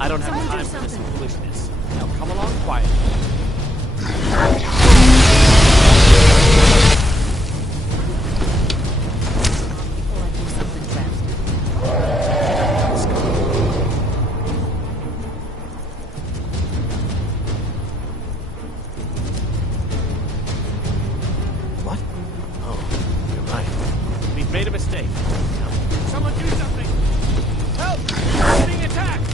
I don't have time for this foolishness. Now come along quietly. What? Oh, you're right. We've made a mistake. Now, someone do something! Help! We're being attacked!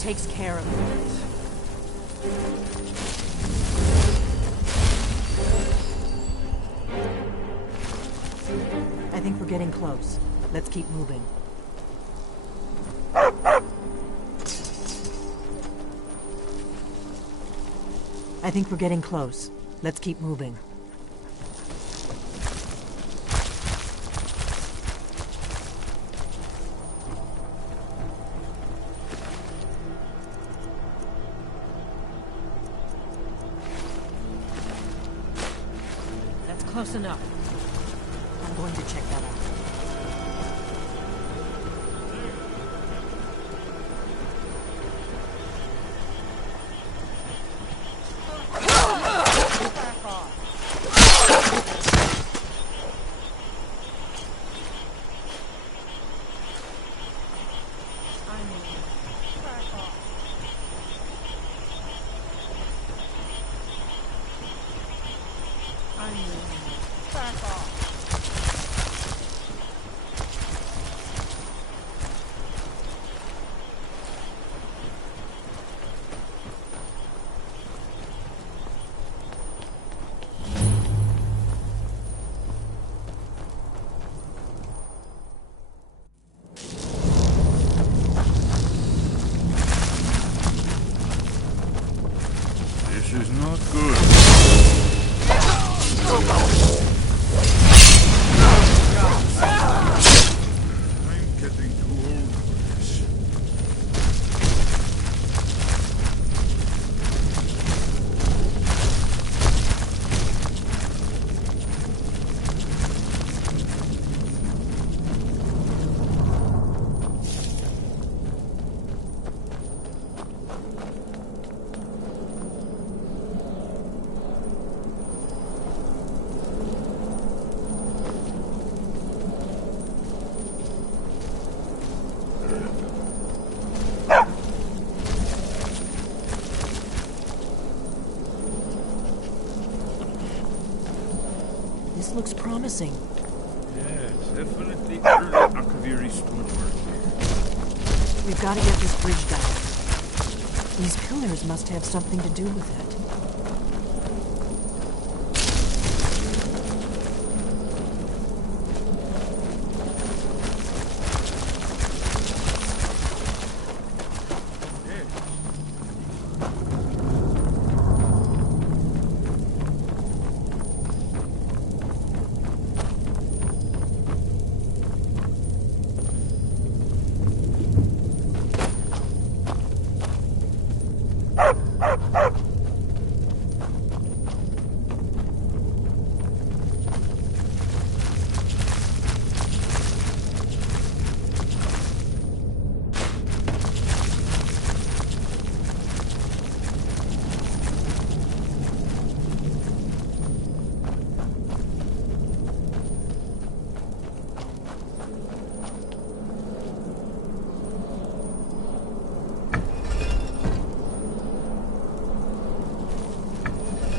Takes care of it. I think we're getting close. Let's keep moving. I think we're getting close. Let's keep moving. Close enough. I'm going to check that out. This is not good. I'm getting too old for this. This looks promising. Yes, definitely early Akaviri stonework. We've got to get this bridge down. These pillars must have something to do with it.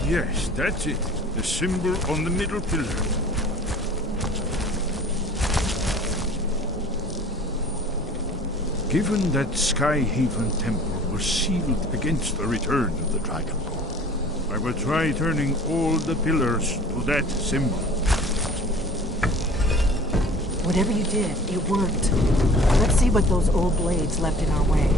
Yes, that's it. The symbol on the middle pillar. Given that Skyhaven Temple was sealed against the return of the Dragon Ball, I will try turning all the pillars to that symbol. Whatever you did, it worked. Let's see what those old blades left in our way.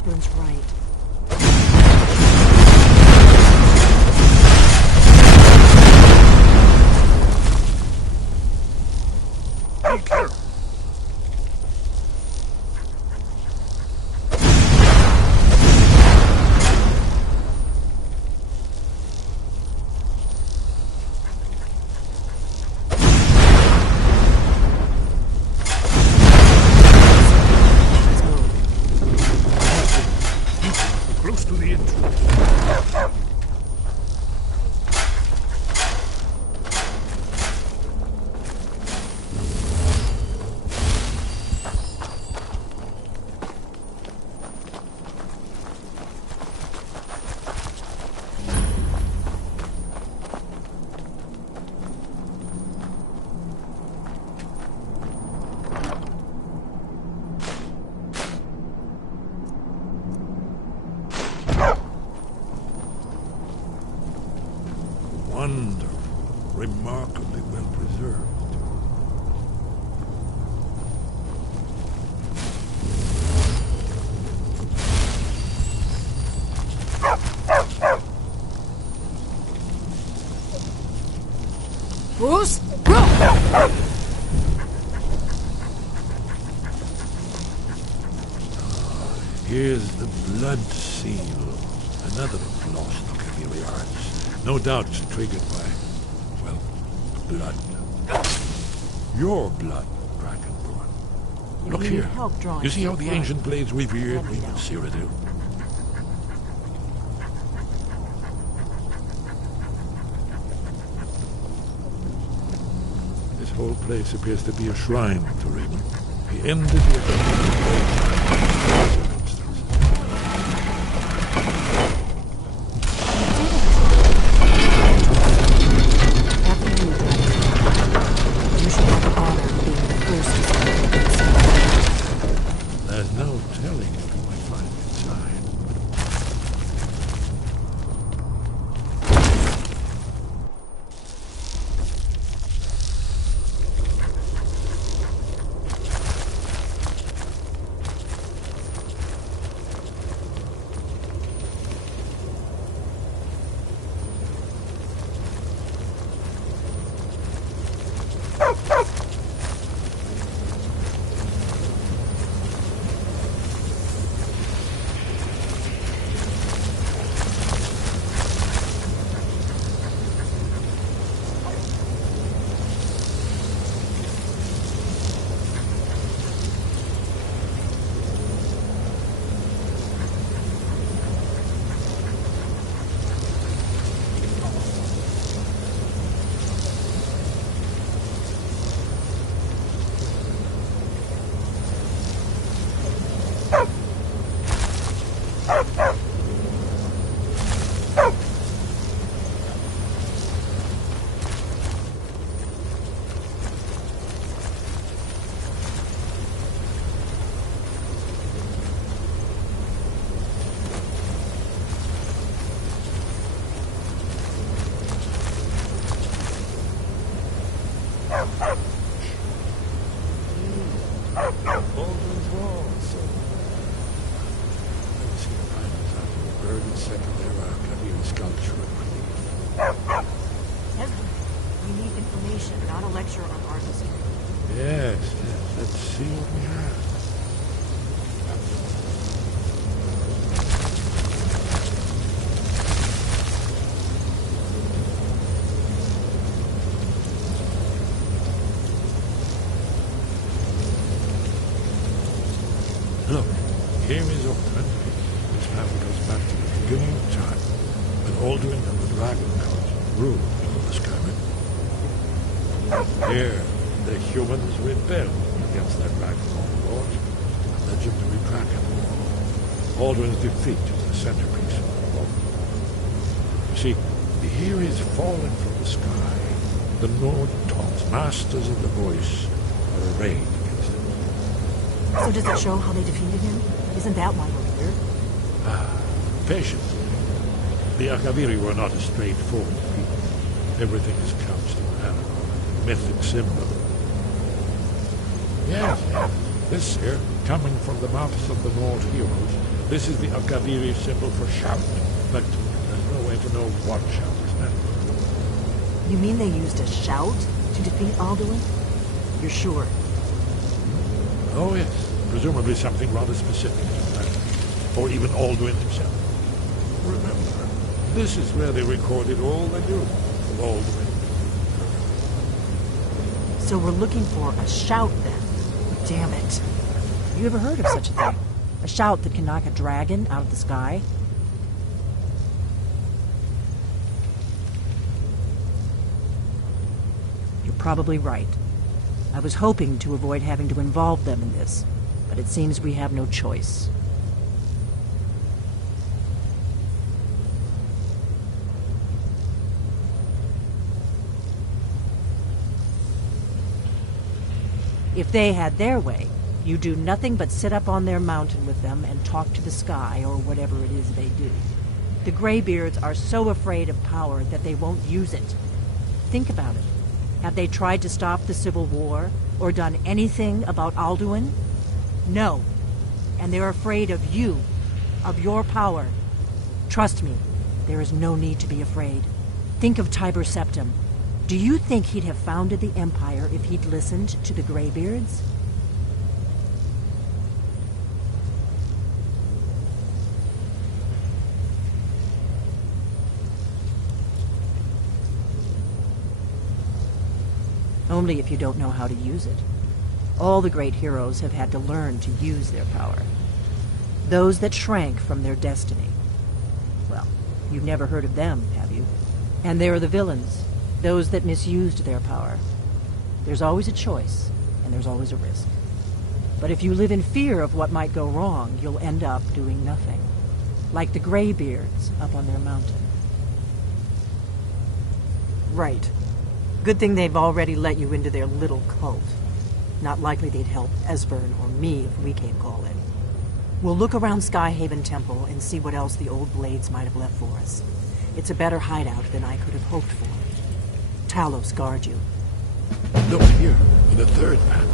Osborn's right. Be careful. Close to the entrance. Wonderful, remarkably well preserved. Bruce? Here's the blood seal, another of lost Kaviri arts. No doubt triggered by, well, blood. Your blood, Dragonborn. Look need here. help drawing You see how some the blood. ancient blades revered Let me even know. Cyrodiil? This whole place appears to be a shrine to Raymond. He ended the After you, you should have the honor of being the first to see this. There's no telling if we might find inside. Baldwin's Wall, so... Never seen a finals after a bird and second era Kaviri sculpture in relief. Heston, we need information, not a lecture on art history. Yes, let's see what we have. Look, here is our country. This map goes back to the beginning of time, when Alduin and the Dragon Cult ruled over Skyrim. Here, the humans rebelled against their Dragonborn lord, the legendary Dragon. Alduin's defeat is the centerpiece of the war. You see, here is fallen from the sky. The Nord Taunt, masters of the voice, are arrayed against him. So does it show how they defeated him? Isn't that why we're here? Patience. The Akaviri were not a straightforward people. Everything is couched in animal, mythic symbol. Yes, this here, coming from the mouths of the Nord heroes, This is the Akaviri symbol for shout, but there's no way to know what shout is meant. You mean they used a shout to defeat Alduin? You're sure? Oh yes, presumably something rather specific to that, or even Alduin himself. Remember, this is where they recorded all they knew of Alduin. So we're looking for a shout then. Damn it. You ever heard of such a thing? A shout that can knock a dragon out of the sky? You're probably right. I was hoping to avoid having to involve them in this, but it seems we have no choice. If they had their way, you do nothing but sit up on their mountain with them and talk to the sky, or whatever it is they do. The Greybeards are so afraid of power that they won't use it. Think about it. Have they tried to stop the Civil War, or done anything about Alduin? No. And they're afraid of you, of your power. Trust me, there is no need to be afraid. Think of Tiber Septim. Do you think he'd have founded the Empire if he'd listened to the Greybeards? Only if you don't know how to use it. All the great heroes have had to learn to use their power. Those that shrank from their destiny. Well, you've never heard of them, have you? And there are the villains. Those that misused their power. There's always a choice, and there's always a risk. But if you live in fear of what might go wrong, you'll end up doing nothing. Like the Greybeards up on their mountain. Right. Good thing they've already let you into their little cult. Not likely they'd help Esbern or me if we came calling. We'll look around Skyhaven Temple and see what else the old blades might have left for us. It's a better hideout than I could have hoped for. Talos guard you. Look here, in the third map.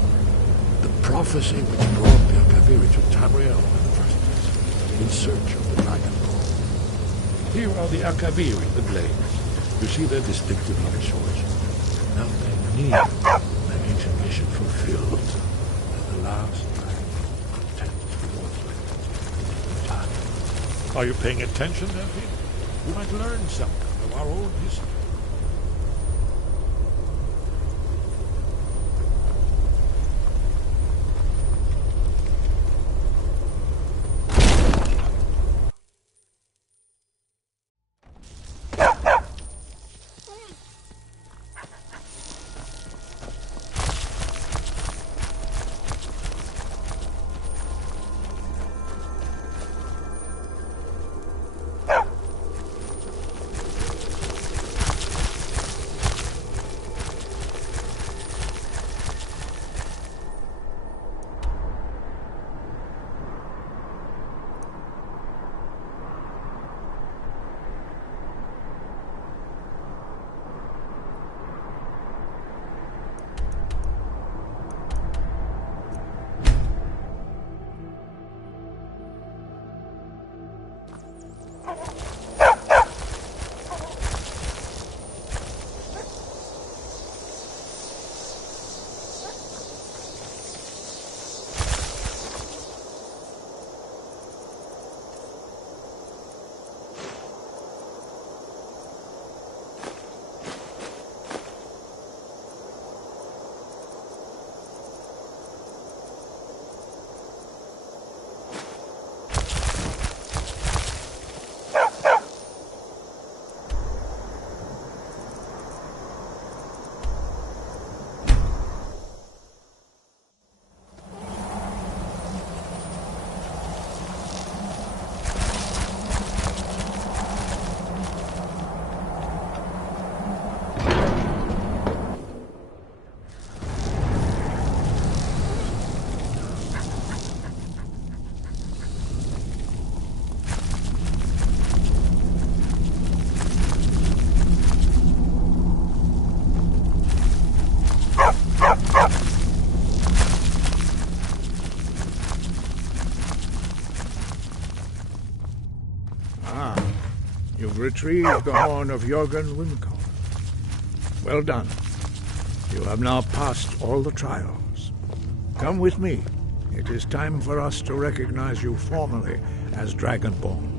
The prophecy which brought the Akaviri to Tamriel in the first place, in search of the Dragon Ball. Here are the Akaviri, the blades. You see their distinctive looking swords. Now they need their ancient mission fulfilled, and the last act tends towards time. Are you paying attention, Nephi? You might learn something of our own history. retrieved the horn of Jürgen Wimkov. Well done. You have now passed all the trials. Come with me. It is time for us to recognize you formally as Dragonborn.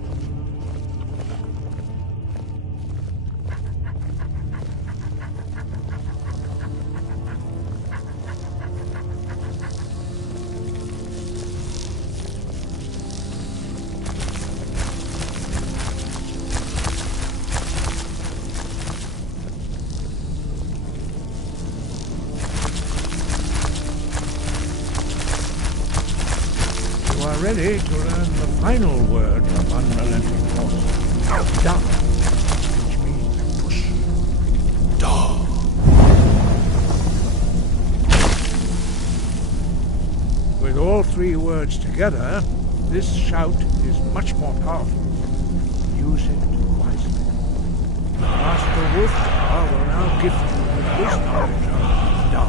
Ready to learn the final word of unrelenting force. Da, which means push. Da. With all three words together, this shout is much more powerful. Use it wisely. Master Wolfgar will now gift you with his knowledge of Da.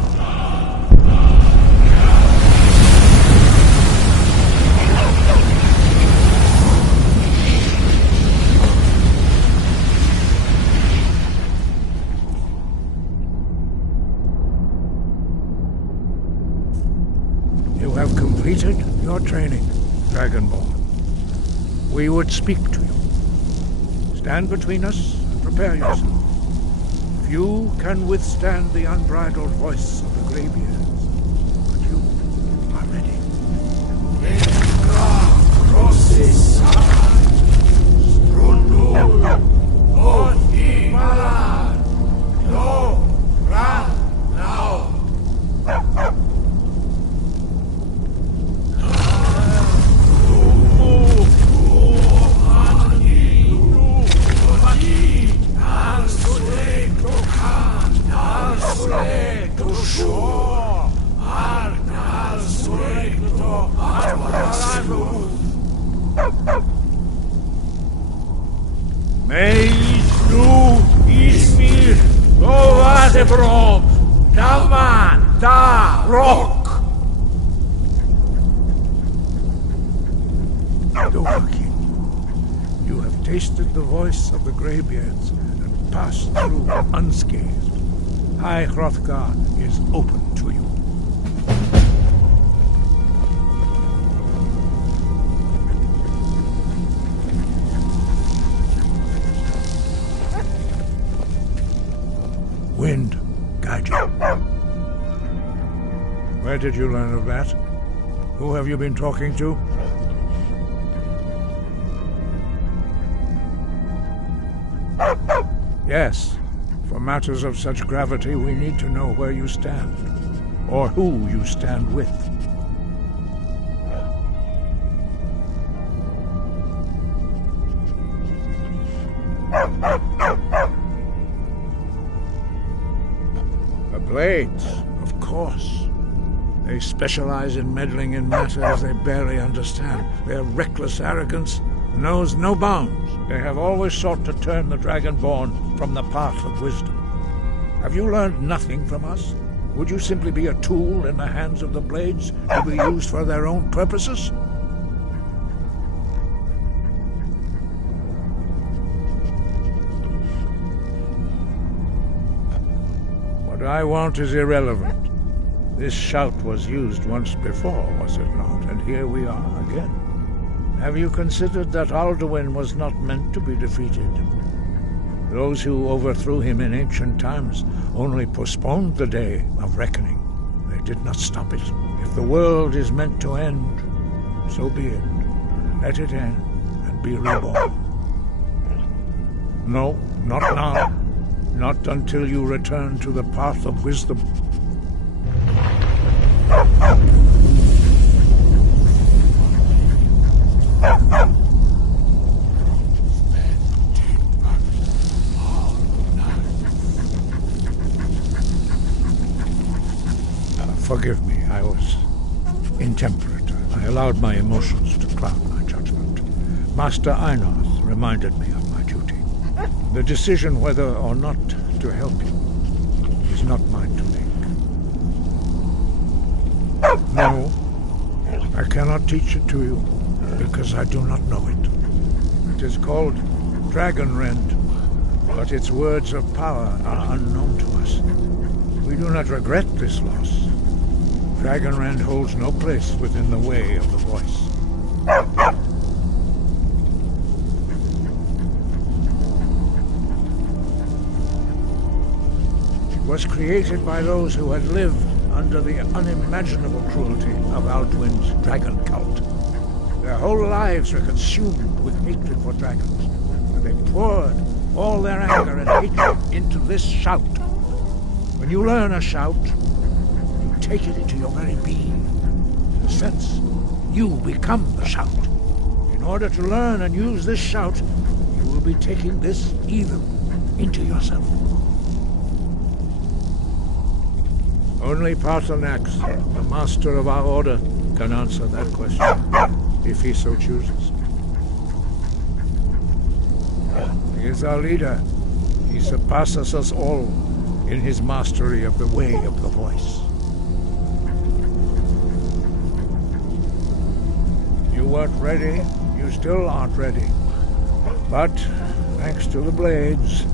Completed your training, Dragonborn. We would speak to you. Stand between us and prepare yourself. Few can withstand the unbridled voice of the Greybeards, but you are ready. You have tasted the voice of the Greybeards and passed through unscathed. High Hrothgar is open to you. Wind, guide you. Where did you learn of that? Who have you been talking to? Yes. For matters of such gravity, we need to know where you stand, or who you stand with. The Blades, of course. They specialize in meddling in matters they barely understand. Their reckless arrogance knows no bounds. They have always sought to turn the Dragonborn from the path of wisdom. Have you learned nothing from us? Would you simply be a tool in the hands of the Blades to be used for their own purposes? What I want is irrelevant. This shout was used once before, was it not? And here we are again. Have you considered that Alduin was not meant to be defeated? Those who overthrew him in ancient times only postponed the day of reckoning. They did not stop it. If the world is meant to end, so be it. Let it end and be reborn. No, not now. Not until you return to the path of wisdom. Forgive me, I was intemperate. I allowed my emotions to cloud my judgment. Master Einarth reminded me of my duty. The decision whether or not to help you is not mine to make. No, I cannot teach it to you, because I do not know it. It is called Dragon Rend. but its words of power are unknown to us. We do not regret this loss. Dragonrend holds no place within the way of the voice. It was created by those who had lived under the unimaginable cruelty of Alduin's dragon cult. Their whole lives were consumed with hatred for dragons, and they poured all their anger and hatred into this shout. When you learn a shout, you take it into your very being. In a sense, you become the shout. In order to learn and use this shout, you will be taking this evil into yourself. Only Paarthurnax, the master of our order, can answer that question, if he so chooses. He is our leader. He surpasses us all in his mastery of the way of the voice. You weren't ready. You still aren't ready. But, thanks to the blades,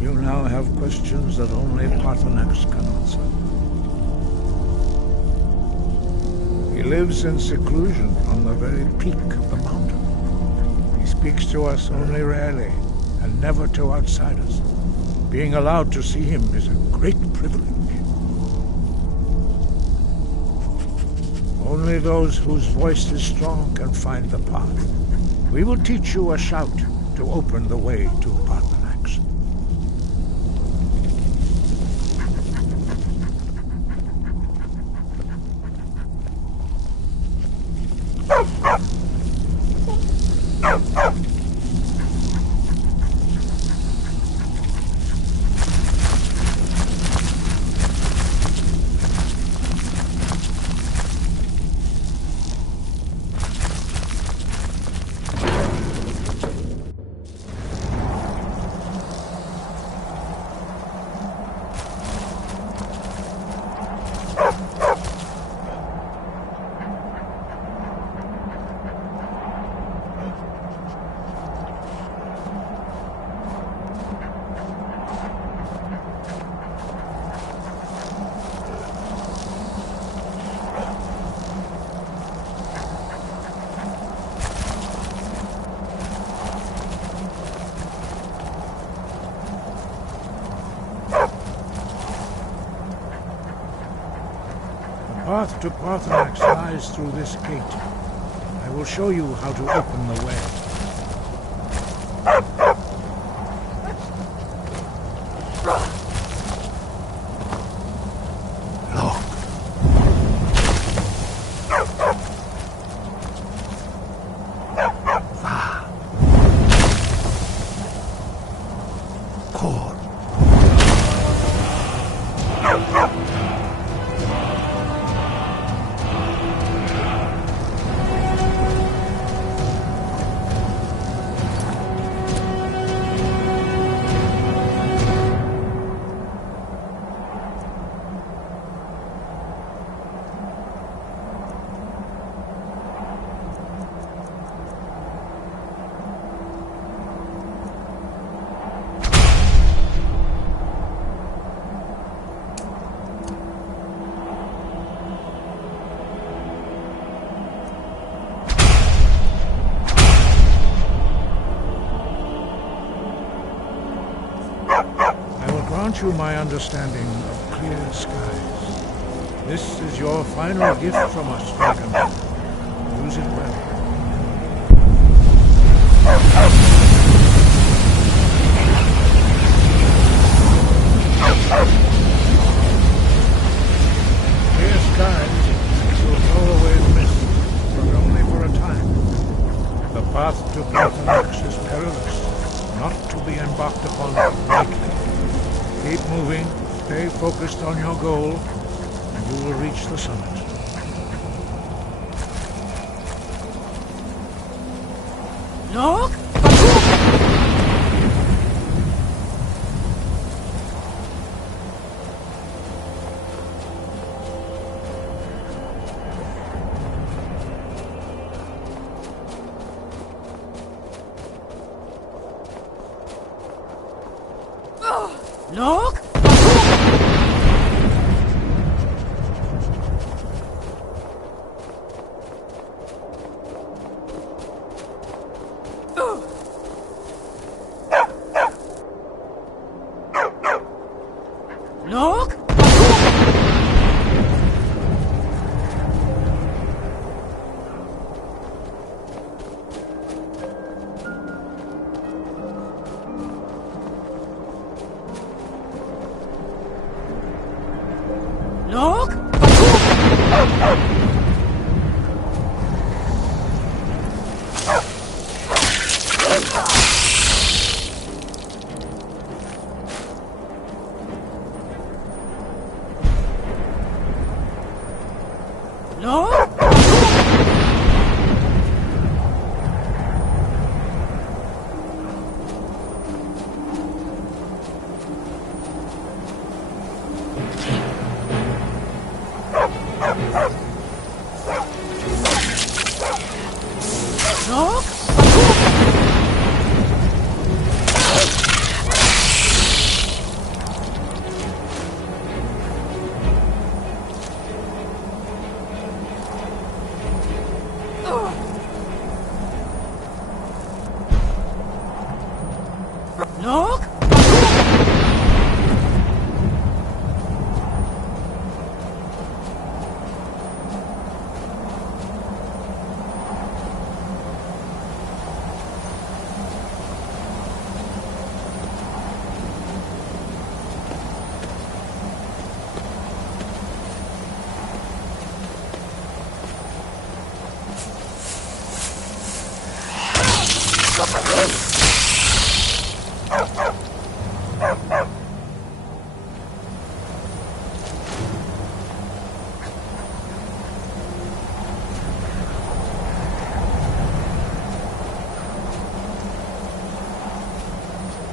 you now have questions that only Paarthurnax can answer. He lives in seclusion on the very peak of the mountain. He speaks to us only rarely, and never to outsiders. Being allowed to see him is a great privilege. Only those whose voice is strong can find the path. We will teach you a shout to open the way to Paarthurnax. The path to Paarthurnax lies through this gate. I will show you how to open the way. Grant you my understanding of clear skies. This is your final gift from us, Dragon. Use it well. Clear skies will blow away the mist, but only for a time. The path to Paarthurnax is perilous, not to be embarked upon lightly. Keep moving, stay focused on your goal, and you will reach the summit. Look! Look! Look! Look! Look! Look! Look!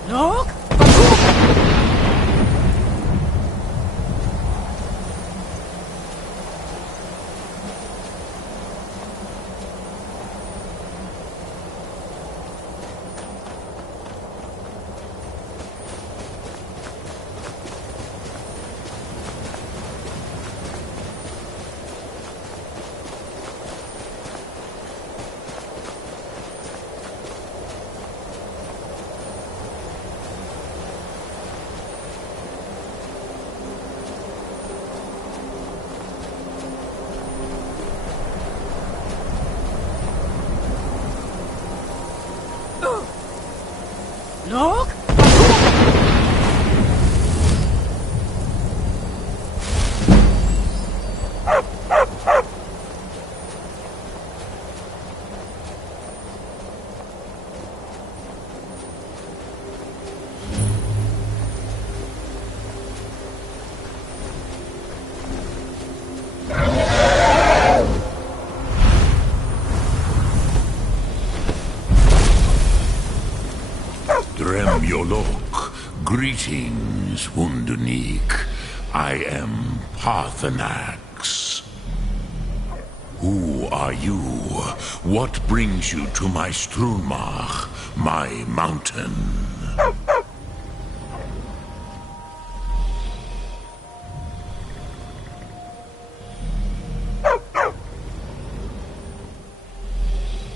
Look! Look! Dremyolok, greetings, Wundunik. I am Parthenax. Who are you? What brings you to my Strunmach, my mountain?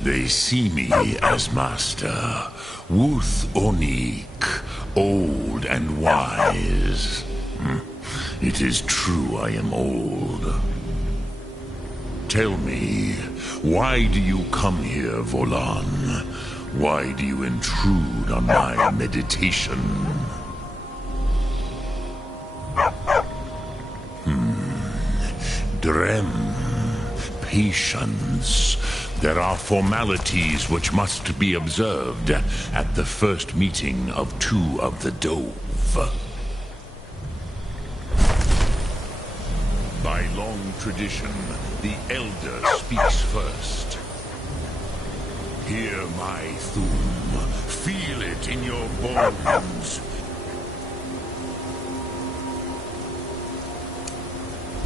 They see me as master, Wuth Onik, old and wise. It is true I am old. Tell me, why do you come here, Volan? Why do you intrude on my meditation? Drem, patience. There are formalities which must be observed at the first meeting of two of the Dove. By long tradition, the Elder speaks first. Hear my Thum. Feel it in your bones.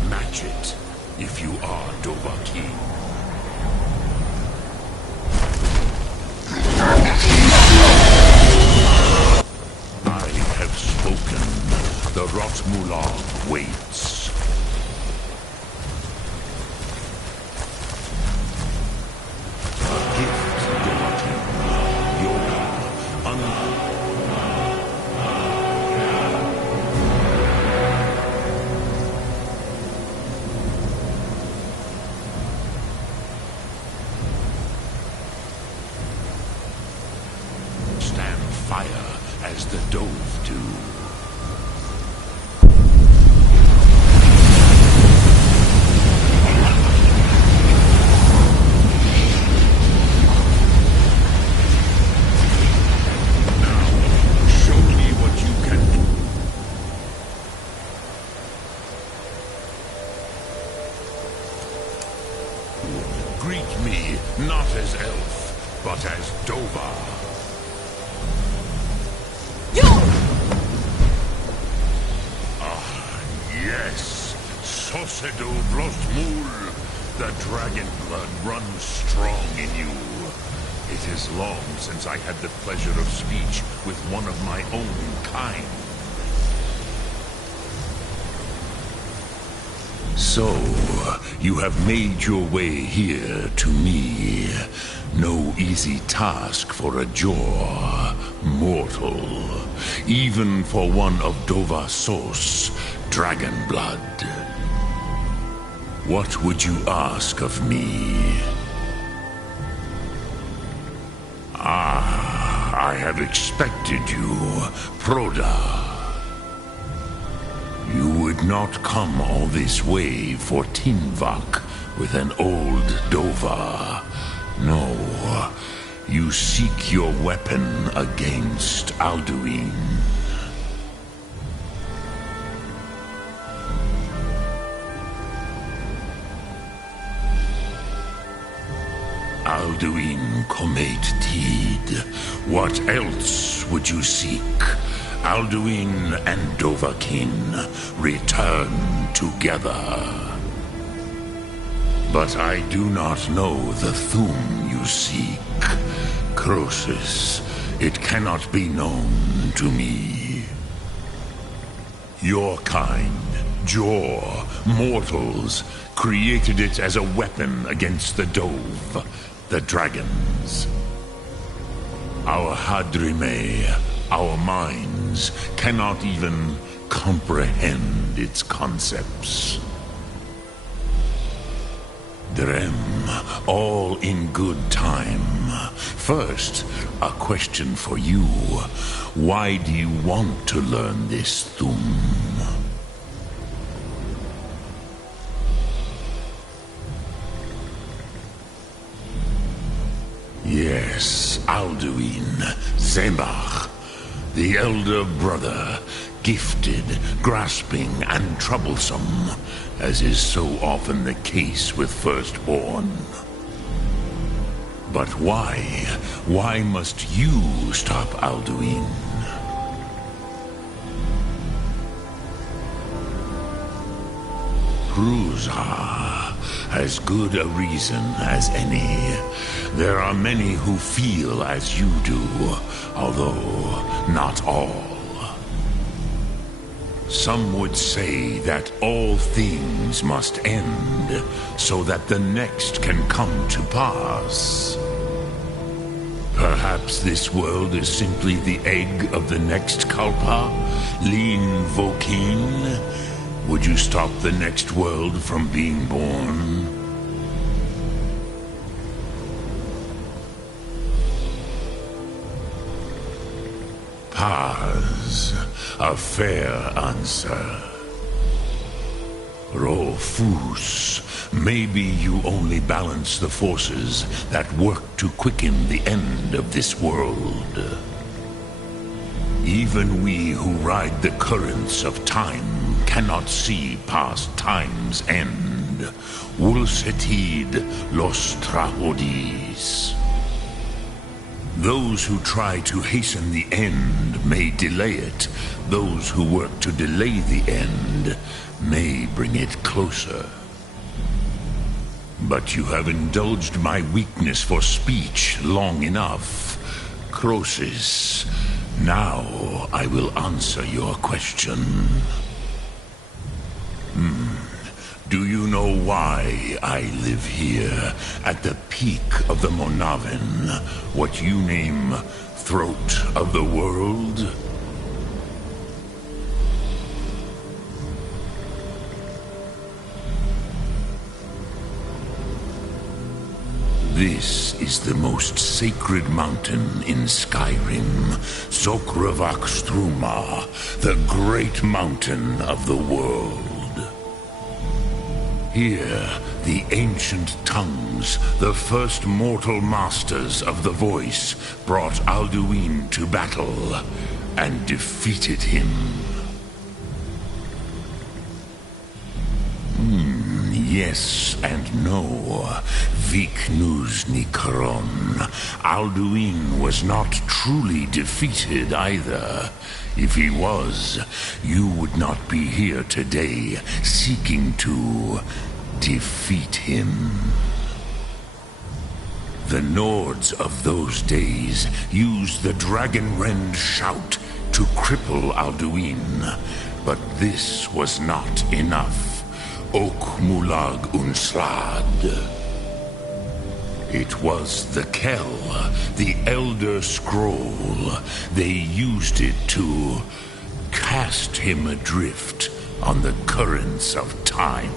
Match it, if you are Dovahkiin. I have spoken. The Rotmular waits. A gift, Dovahkiin. Yoga. Stand fire as the Dove do. Show me what you can do. Greet me not as elf, but as Dova. Yes, Sosedo Rostmul. The dragon blood runs strong in you. It is long since I had the pleasure of speech with one of my own kind. So, you have made your way here to me. No easy task for a Jor mortal, even for one of Dova Sos, dragon blood. What would you ask of me? I have expected you, Proda. You would not come all this way for Tinvak with an old Dova. No, you seek your weapon against Alduin. Alduin Comet Tid. What else would you seek? Alduin and Dovahkiin return together. But I do not know the Thum you seek. Croesus, it cannot be known to me. Your kind, Jor, mortals, created it as a weapon against the Dove, the dragons. Our Hadrime, our minds, cannot even comprehend its concepts. Drem, all in good time. First, a question for you. Why do you want to learn this Thum? Yes, Alduin, Zemach, the elder brother, gifted, grasping, and troublesome, as is so often the case with firstborn. But why? Why must you stop Alduin? Cruzha, as good a reason as any. There are many who feel as you do, although not all. Some would say that all things must end, so that the next can come to pass. Perhaps this world is simply the egg of the next Kalpa, Lin Vokin. Would you stop the next world from being born? Paz, a fair answer. Rofus, maybe you only balance the forces that work to quicken the end of this world. Even we who ride the currents of time cannot see past time's end. Wulsetid los trahodis. Those who try to hasten the end may delay it. Those who work to delay the end may bring it closer. But you have indulged my weakness for speech long enough. Croesus, Now I will answer your question. Do you know why I live here at the peak of the Monavin, what you name throat of the world? This is the most sacred mountain in Skyrim, Zokravak Struma, the great mountain of the world. Here, the ancient tongues, the first mortal masters of the voice, brought Alduin to battle and defeated him. Yes and no. Viknus Nikaron. Alduin was not truly defeated either. If he was, you would not be here today seeking to defeat him. The Nords of those days used the Dragonrend shout to cripple Alduin, but this was not enough. Ok Mulag Unslad. It was the Kell, the Elder Scroll. They used it to cast him adrift on the currents of time.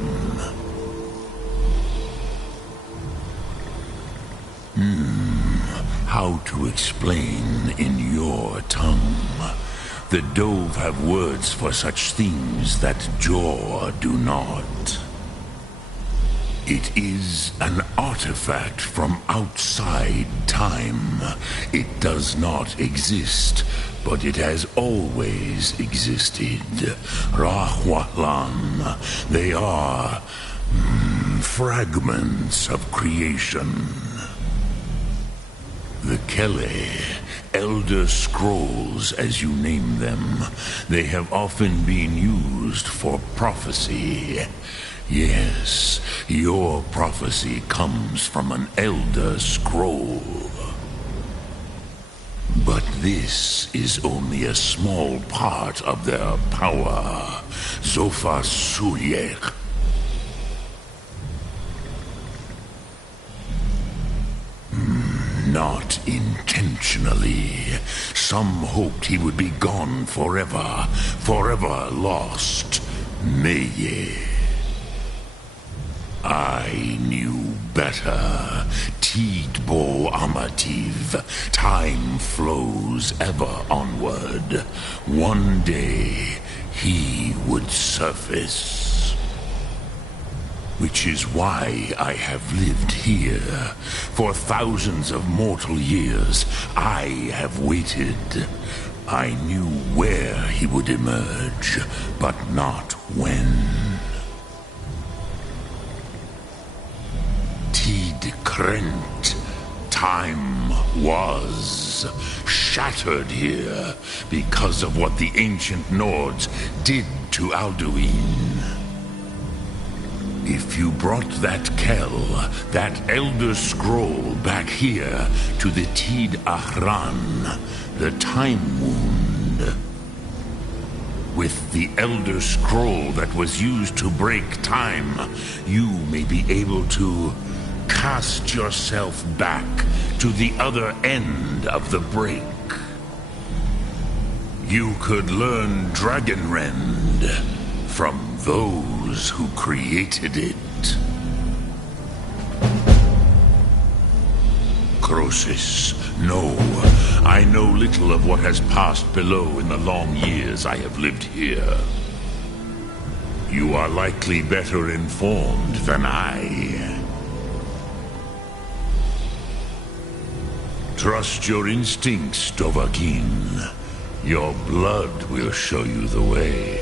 How to explain in your tongue? The Dove have words for such things that Jor do not. It is an artifact from outside time. It does not exist, but it has always existed. Rahwalan. They are fragments of creation. The Kele, Elder Scrolls as you name them, they have often been used for prophecy. Yes, your prophecy comes from an Elder Scroll. But this is only a small part of their power. Zofa Sulyek. Not intentionally. Some hoped he would be gone forever, forever lost. Meye. I knew better. Tidbo Amativ. Time flows ever onward. One day, he would surface. Which is why I have lived here. For thousands of mortal years, I have waited. I knew where he would emerge, but not when. Tid Krent. Time was shattered here because of what the ancient Nords did to Alduin. If you brought that Kell, that Elder Scroll back here to the Tid Ahran, the Time Wound, with the Elder Scroll that was used to break time, you may be able to cast yourself back to the other end of the break. You could learn Dragonrend from those who created it. Croesus, no. I know little of what has passed below in the long years I have lived here. You are likely better informed than I. Trust your instincts, Dovahkiin. Your blood will show you the way.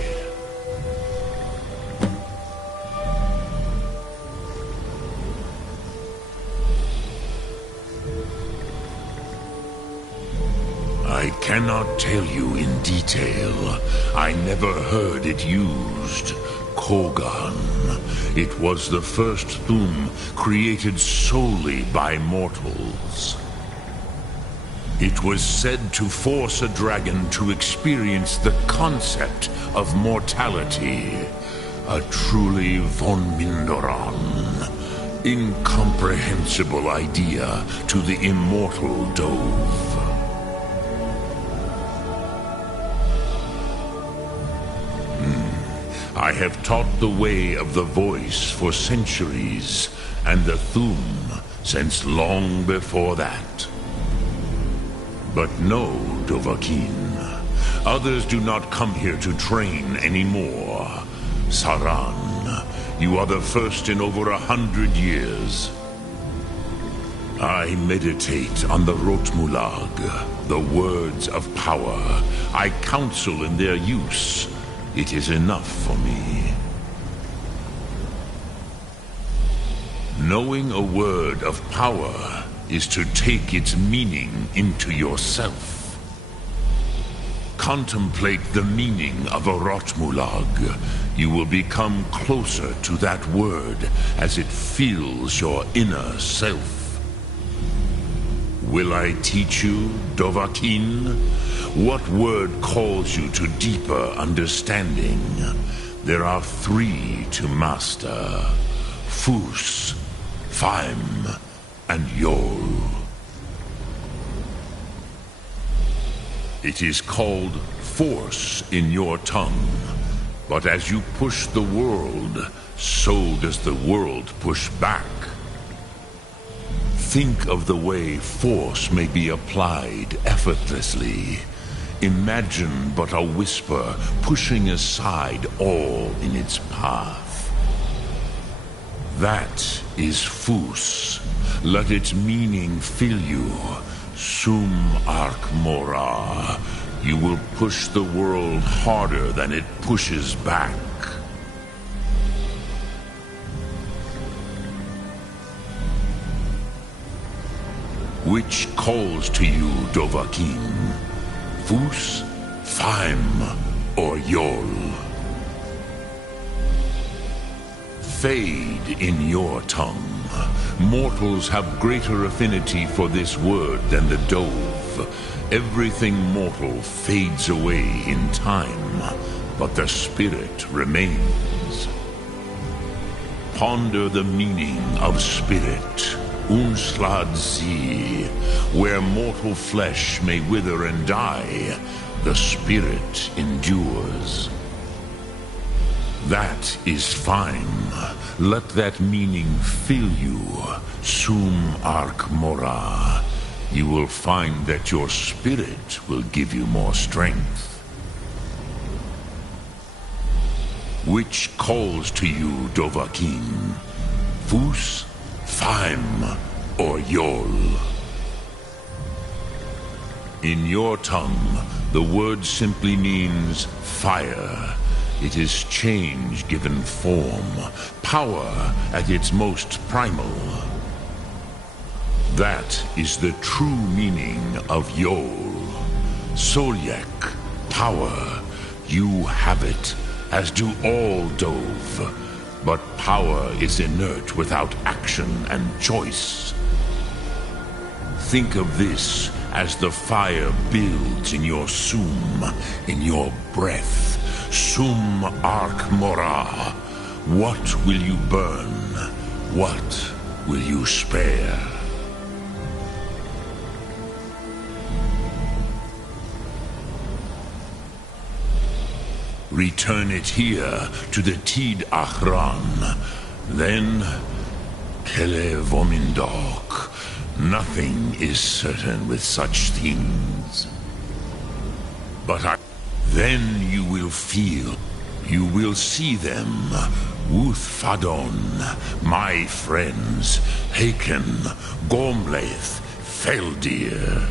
I cannot tell you in detail. I never heard it used. Kogan. It was the first Thum created solely by mortals. It was said to force a dragon to experience the concept of mortality. A truly von Mindoran, incomprehensible idea to the immortal Dove. I have taught the way of the voice for centuries, and the Thum since long before that. But no, Dovahkiin. Others do not come here to train anymore. Saran, you are the first in over 100 years. I meditate on the Rotmulag, the words of power. I counsel in their use. It is enough for me. Knowing a word of power is to take its meaning into yourself. Contemplate the meaning of a Rotmulag. You will become closer to that word as it fills your inner self. Will I teach you, Dovahkiin? What word calls you to deeper understanding? There are 3 to master: Fus, Faim, and Yol. It is called force in your tongue, but as you push the world, so does the world push back. Think of the way force may be applied effortlessly. Imagine but a whisper pushing aside all in its path. That is Fus. Let its meaning fill you. Sum Ark Mora. You will push the world harder than it pushes back. Which calls to you, Dovahkiin? Fus, Faim, or Yol? Fade in your tongue. Mortals have greater affinity for this word than the Dove. Everything mortal fades away in time, but the spirit remains. Ponder the meaning of spirit. Unslad Zi, where mortal flesh may wither and die, the spirit endures. That is fine. Let that meaning fill you. Sum Ark Mora. You will find that your spirit will give you more strength. Which calls to you, Dovahkiin? Fus, Faim, or Yol? In your tongue, the word simply means fire. It is change given form, power at its most primal. That is the true meaning of Yol. Solyek, power. You have it, as do all Dove. But power is inert without action and choice. Think of this as the fire builds in your sum, in your breath. Sum Ark Mora. What will you burn? What will you spare? Return it here to the Tid Achran. Then, Kele Vomindok. Nothing is certain with such things. But then you will feel, you will see them. Wuth Fadon, my friends, Haken, Gormlaith, Feldir.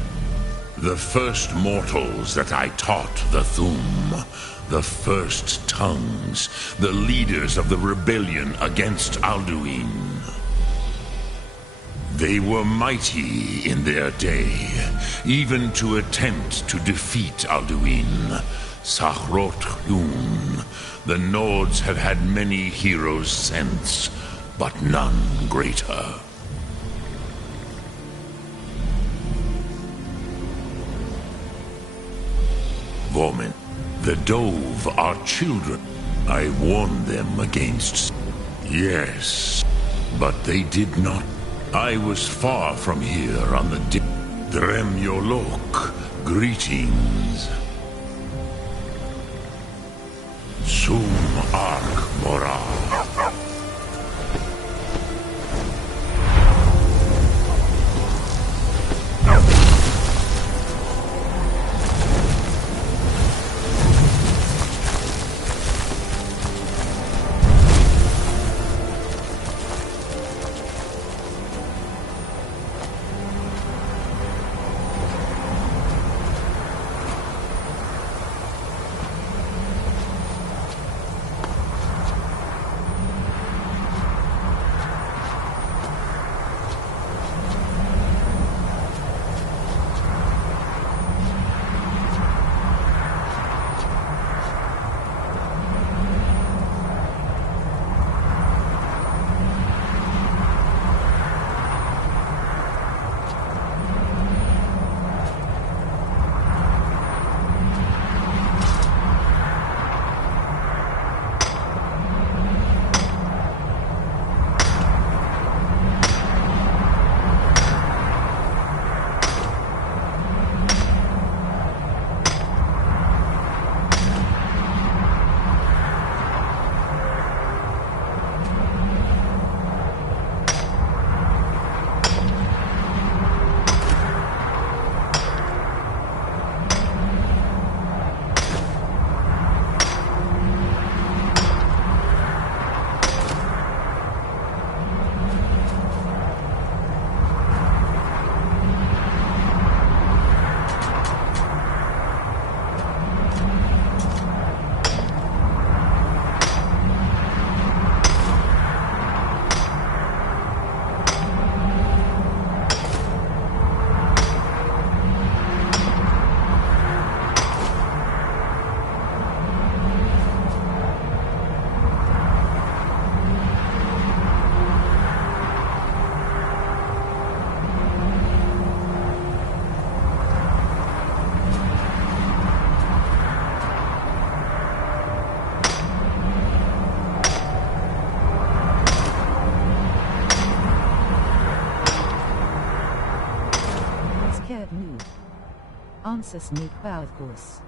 The first mortals that I taught the Thum. The first tongues, the leaders of the rebellion against Alduin. They were mighty in their day, even to attempt to defeat Alduin. Sahrot Yun. The Nords have had many heroes since, but none greater. vermin. The Dove are children. I warned them against... Yes, but they did not. I was far from here on the Dremyolok. Greetings. Sum Ark Mora. Noob. Answers noob Balthus.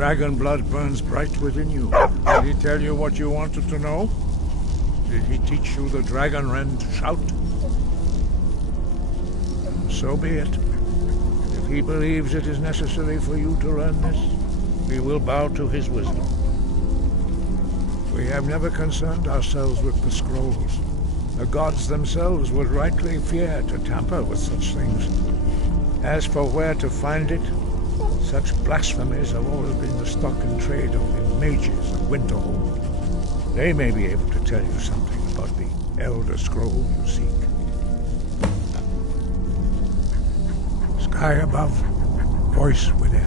Dragon blood burns bright within you. Did he tell you what you wanted to know? Did he teach you the dragon rend shout? So be it. If he believes it is necessary for you to learn this, we will bow to his wisdom. We have never concerned ourselves with the scrolls. The gods themselves would rightly fear to tamper with such things. As for where to find it, such blasphemies have always been the stock and trade of the mages of Winterhold. They may be able to tell you something about the Elder Scroll you seek. Sky above, voice within.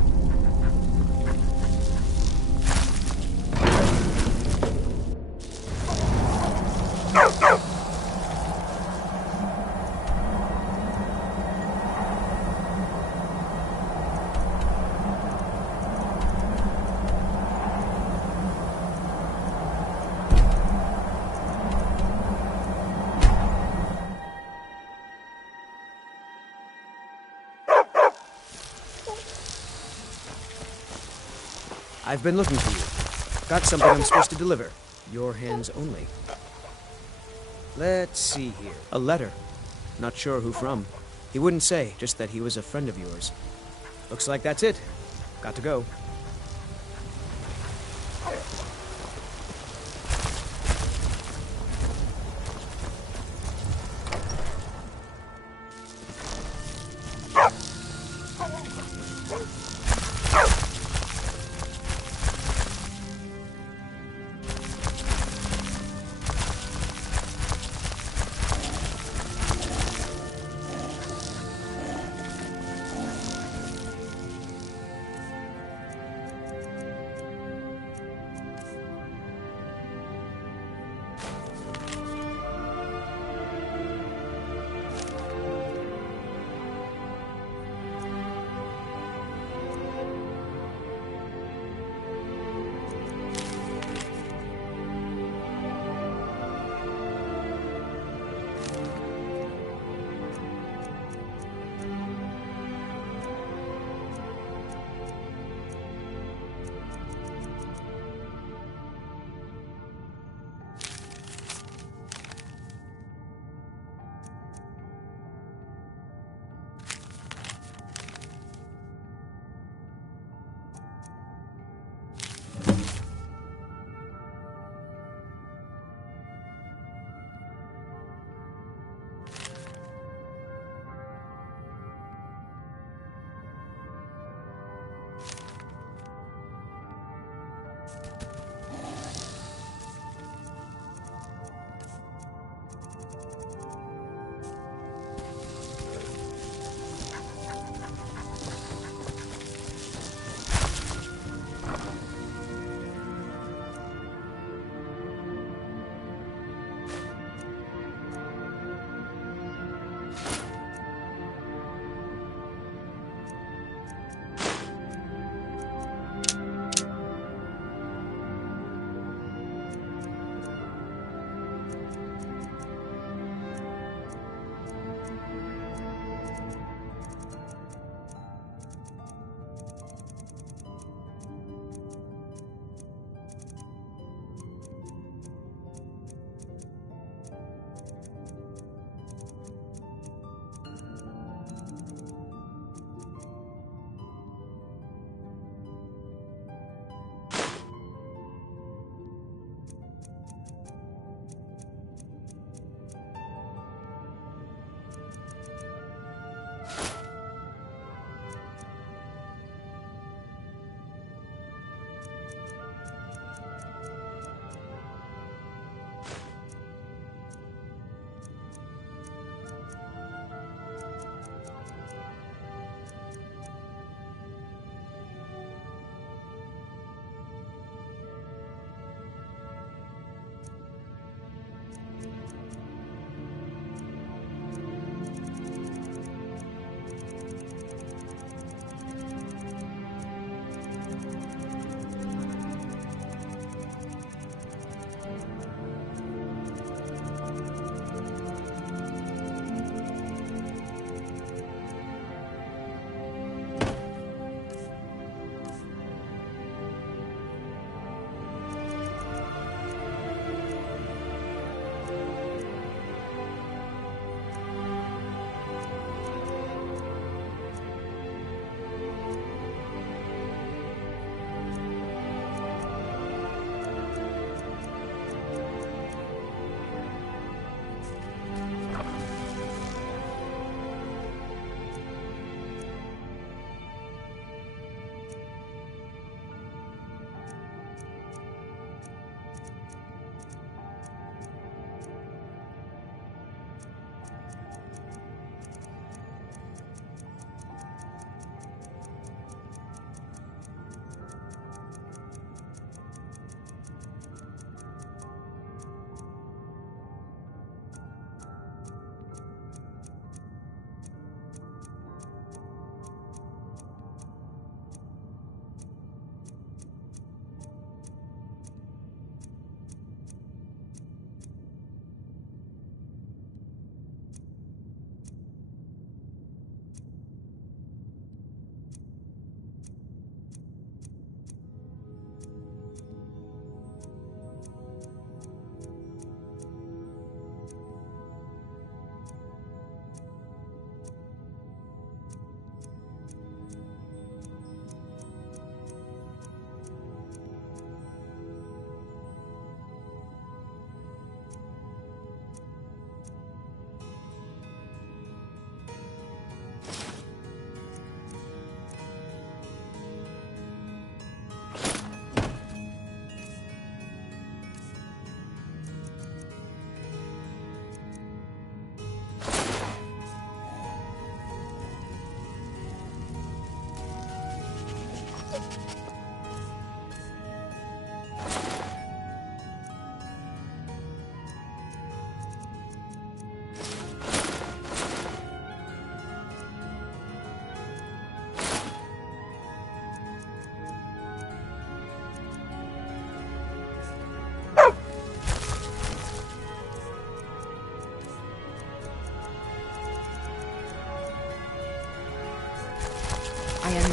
I've been looking for you. Got something I'm supposed to deliver. Your hands only. Let's see here. A letter. Not sure who from. He wouldn't say, just that he was a friend of yours. Looks like that's it. Got to go.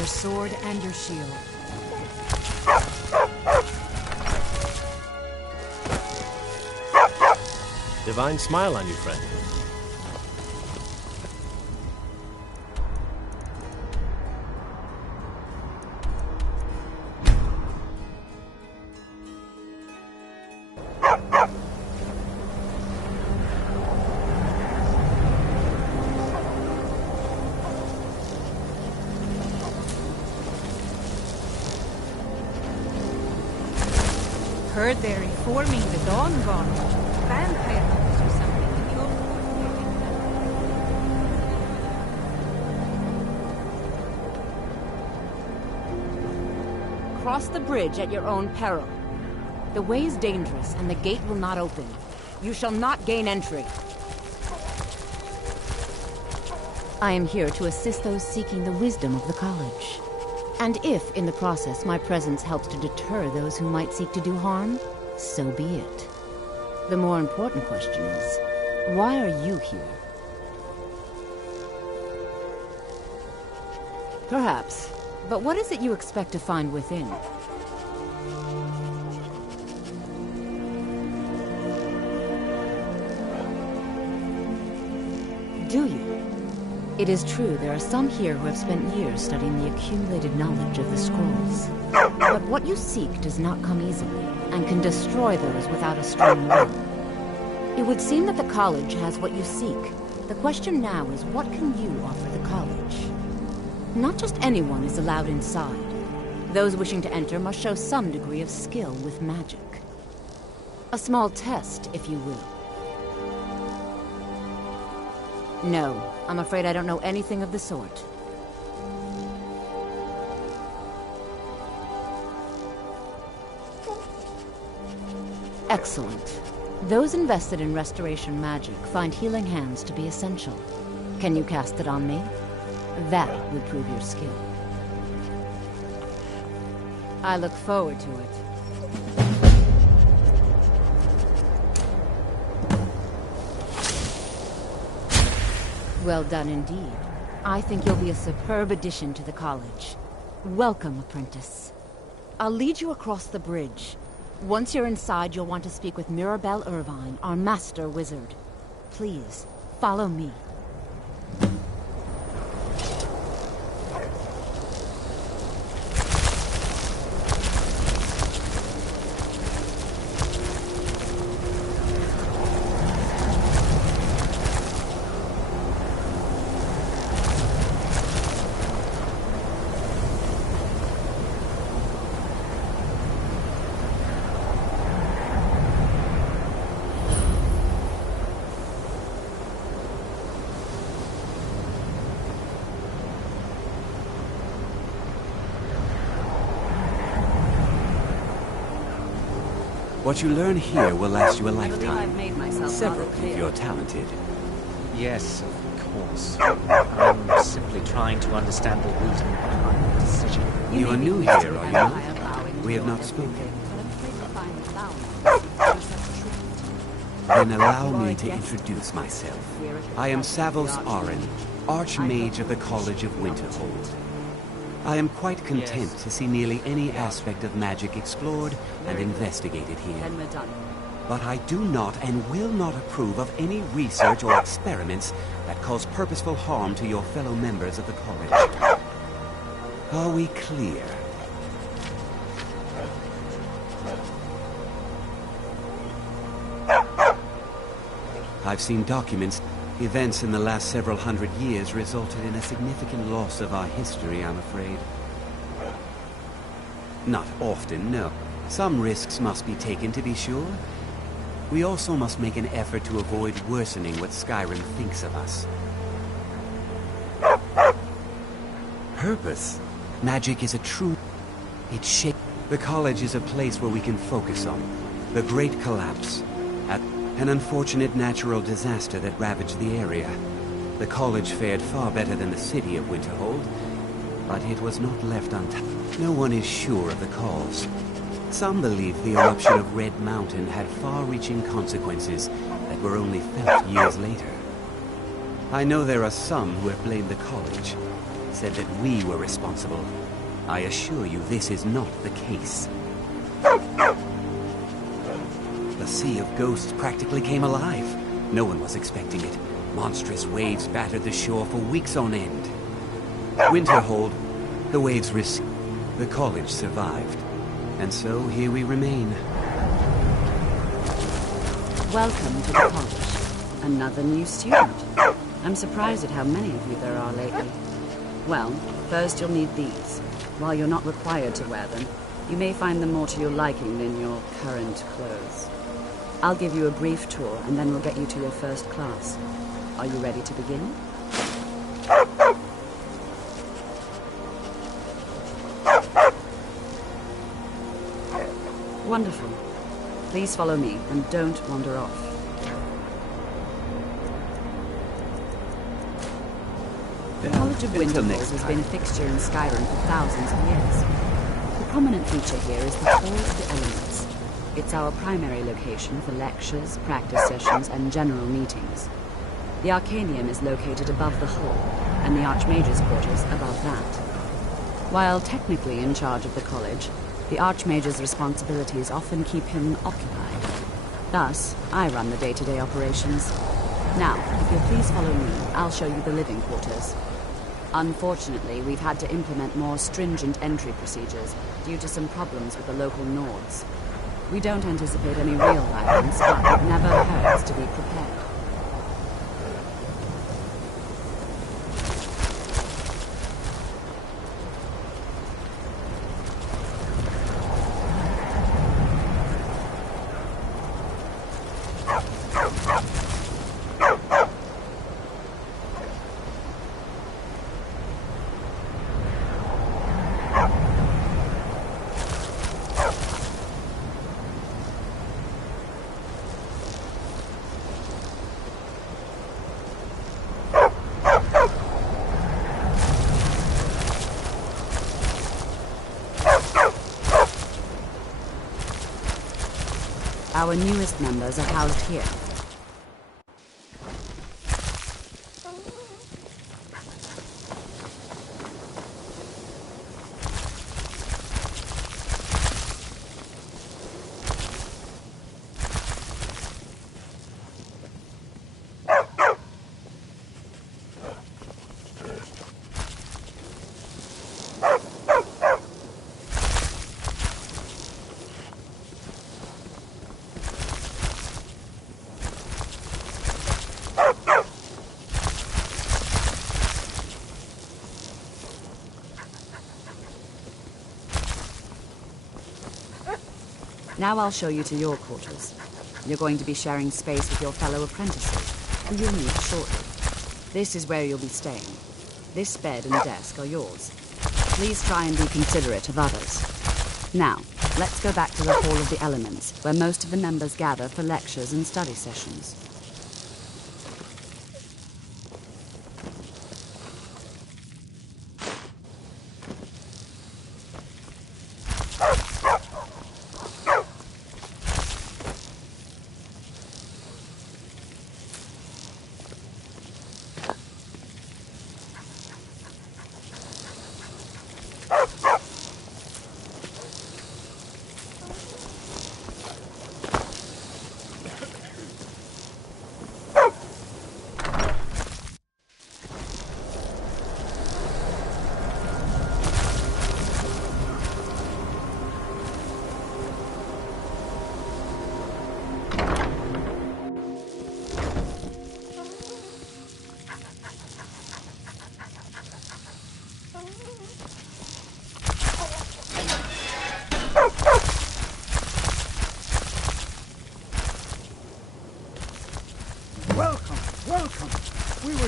your sword and your shield. Divine smile on you, friend. Heard they're reforming the Dawn Guard. Vampire hunters or something in the old fort. Cross the bridge at your own peril. The way is dangerous and the gate will not open. You shall not gain entry. I am here to assist those seeking the wisdom of the college. And if, in the process, my presence helps to deter those who might seek to do harm, so be it. The more important question is, why are you here? Perhaps. But what is it you expect to find within? Do you? It is true there are some here who have spent years studying the accumulated knowledge of the scrolls. But what you seek does not come easily, and can destroy those without a strong will. It would seem that the college has what you seek. The question now is, what can you offer the college? Not just anyone is allowed inside. Those wishing to enter must show some degree of skill with magic. A small test, if you will. No, I'm afraid I don't know anything of the sort. Excellent. Those invested in restoration magic find healing hands to be essential. Can you cast it on me? That would prove your skill. I look forward to it. Well done indeed. I think you'll be a superb addition to the college. Welcome, apprentice. I'll lead you across the bridge. Once you're inside, you'll want to speak with Mirabelle Irvine, our master wizard. Please, follow me. What you learn here will last you a lifetime. I've made myself Several, rather clear. if you're talented. Yes, of course. I'm simply trying to understand the reason behind the decision. You are new here, are you not? We have not spoken. Then allow me to introduce myself. I am Savos Aran, Archmage of the College of Winterhold. I am quite content to see nearly any aspect of magic explored and investigated here. But I do not and will not approve of any research or experiments that cause purposeful harm to your fellow members of the college. Are we clear? I've seen documents. Events in the last several hundred years resulted in a significant loss of our history, I'm afraid. Not often, no. Some risks must be taken, to be sure. We also must make an effort to avoid worsening what Skyrim thinks of us. Purpose. Magic is a true... It shapes... The college is a place where we can focus on. The Great Collapse. An unfortunate natural disaster that ravaged the area. The college fared far better than the city of Winterhold, but it was not left untouched. No one is sure of the cause. Some believe the eruption of Red Mountain had far-reaching consequences that were only felt years later. I know there are some who have blamed the college, said that we were responsible. I assure you this is not the case. The Sea of Ghosts practically came alive. No one was expecting it. Monstrous waves battered the shore for weeks on end. Winterhold, the waves risked. The college survived. And so here we remain. Welcome to the college. Another new student. I'm surprised at how many of you there are lately. Well, first you'll need these. While you're not required to wear them, you may find them more to your liking than your current clothes. I'll give you a brief tour, and then we'll get you to your first class. Are you ready to begin? Wonderful. Please follow me, and don't wander off. The College of Winterhold has been a fixture in Skyrim for thousands of years. The prominent feature here is the Hall of the Elements. It's our primary location for lectures, practice sessions, and general meetings. The Arcanium is located above the hall, and the Archmage's quarters above that. While technically in charge of the college, the Archmage's responsibilities often keep him occupied. Thus, I run the day-to-day operations. Now, if you'll please follow me, I'll show you the living quarters. Unfortunately, we've had to implement more stringent entry procedures due to some problems with the local Nords. We don't anticipate any real violence, but it never hurts to be prepared. Our newest members are housed here. Now I'll show you to your quarters. You're going to be sharing space with your fellow apprentices, who you'll meet shortly. This is where you'll be staying. This bed and desk are yours. Please try and be considerate of others. Now, let's go back to the Hall of the Elements, where most of the members gather for lectures and study sessions.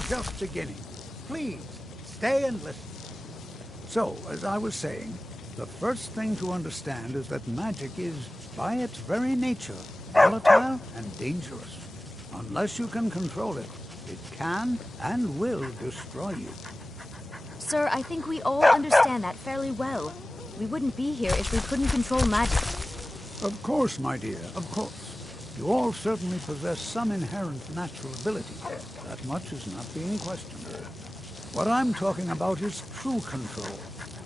Just beginning. Please, stay and listen. So, as I was saying, the first thing to understand is that magic is, by its very nature, volatile and dangerous. Unless you can control it, it can and will destroy you. Sir, I think we all understand that fairly well. We wouldn't be here if we couldn't control magic. Of course, my dear, of course. You all certainly possess some inherent natural ability. That much is not being questioned. What I'm talking about is true control,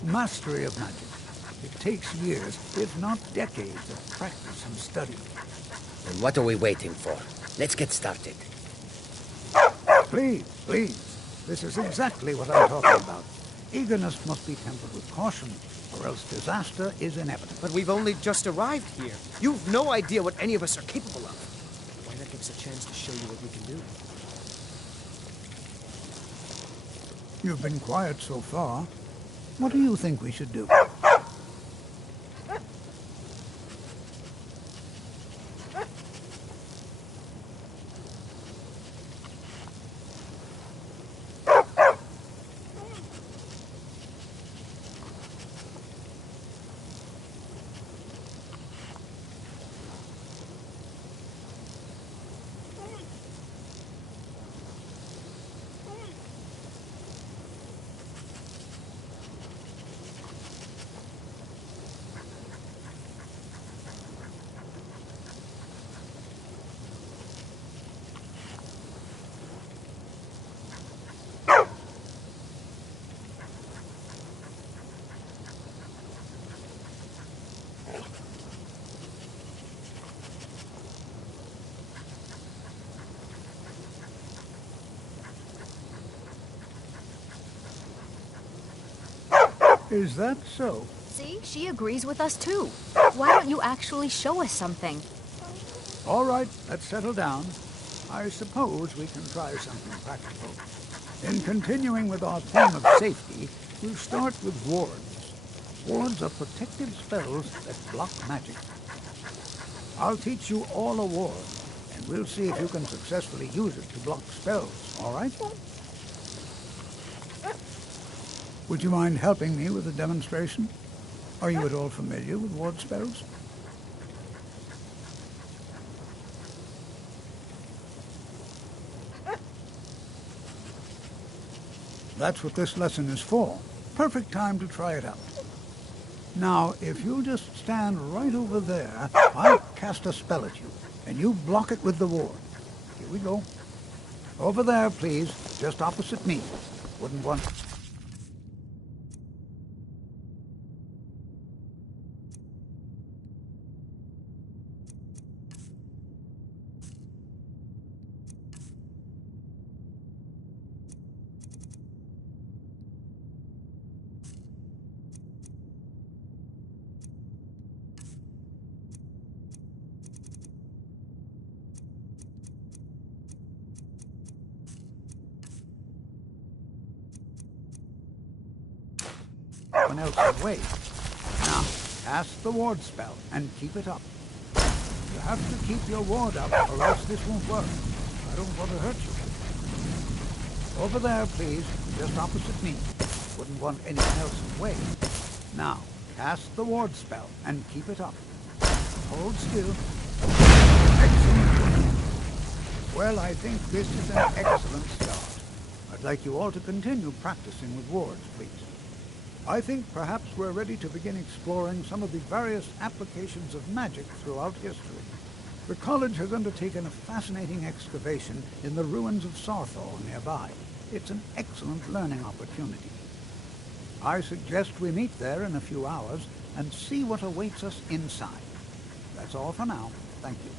mastery of magic. It takes years, if not decades, of practice and study. Then what are we waiting for? Let's get started. Please, please. This is exactly what I'm talking about. Eagerness must be tempered with caution, or else disaster is inevitable. But we've only just arrived here. You've no idea what any of us are capable of. Why not give us a chance to show you what we can do? You've been quiet so far. What do you think we should do? Is that so? See, she agrees with us too. Why don't you actually show us something? All right, let's settle down. I suppose we can try something practical. In continuing with our theme of safety, we'll start with wards. Wards are protective spells that block magic. I'll teach you all a ward, and we'll see if you can successfully use it to block spells, all right? Would you mind helping me with a demonstration? Are you at all familiar with ward spells? That's what this lesson is for. Perfect time to try it out. Now, if you'll just stand right over there, I'll cast a spell at you, and you block it with the ward. Here we go. Over there, please, just opposite me. Wouldn't want... One else's way. Now, cast the ward spell and keep it up. You have to keep your ward up or else this won't work. I don't want to hurt you. Over there, please, just opposite me. Wouldn't want anyone else's way. Now, cast the ward spell and keep it up. Hold still. Excellent. Well, I think this is an excellent start. I'd like you all to continue practicing with wards, please. I think perhaps we're ready to begin exploring some of the various applications of magic throughout history. The college has undertaken a fascinating excavation in the ruins of Sarthor nearby. It's an excellent learning opportunity. I suggest we meet there in a few hours and see what awaits us inside. That's all for now. Thank you.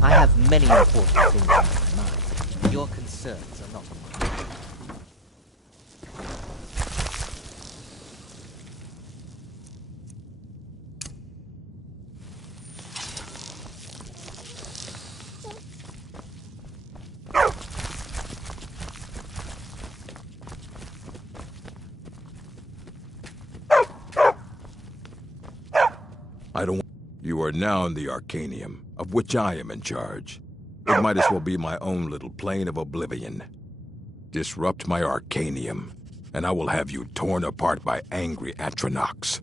I have many important things on my mind. Your concerns are not mine. I don't... You are now in the Arcanium, of which I am in charge. It might as well be my own little plane of oblivion. Disrupt my Arcanium, and I will have you torn apart by angry Atronachs.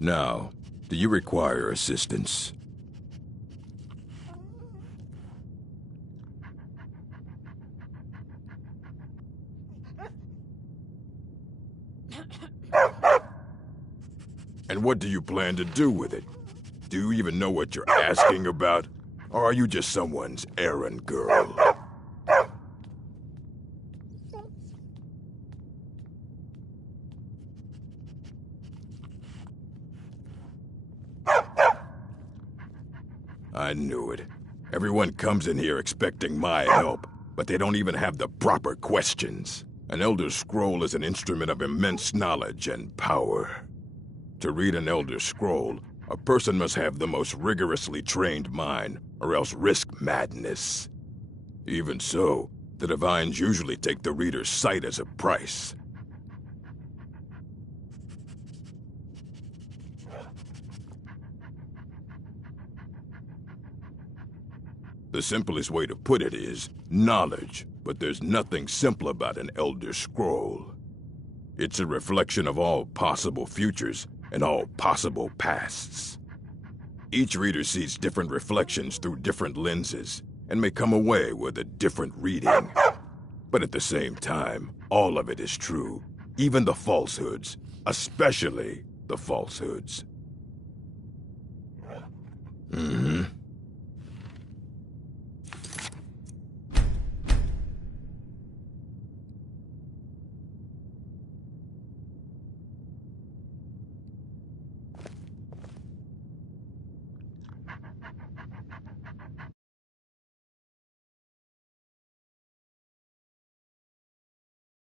Now, do you require assistance? And what do you plan to do with it? Do you even know what you're asking about? Or are you just someone's errand girl? I knew it. Everyone comes in here expecting my help, but they don't even have the proper questions. An Elder Scroll is an instrument of immense knowledge and power. To read an Elder Scroll, a person must have the most rigorously trained mind, or else risk madness. Even so, the Divines usually take the reader's sight as a price. The simplest way to put it is knowledge, but there's nothing simple about an Elder Scroll. It's a reflection of all possible futures and all possible pasts. Each reader sees different reflections through different lenses and may come away with a different reading. But at the same time, all of it is true, even the falsehoods, especially the falsehoods.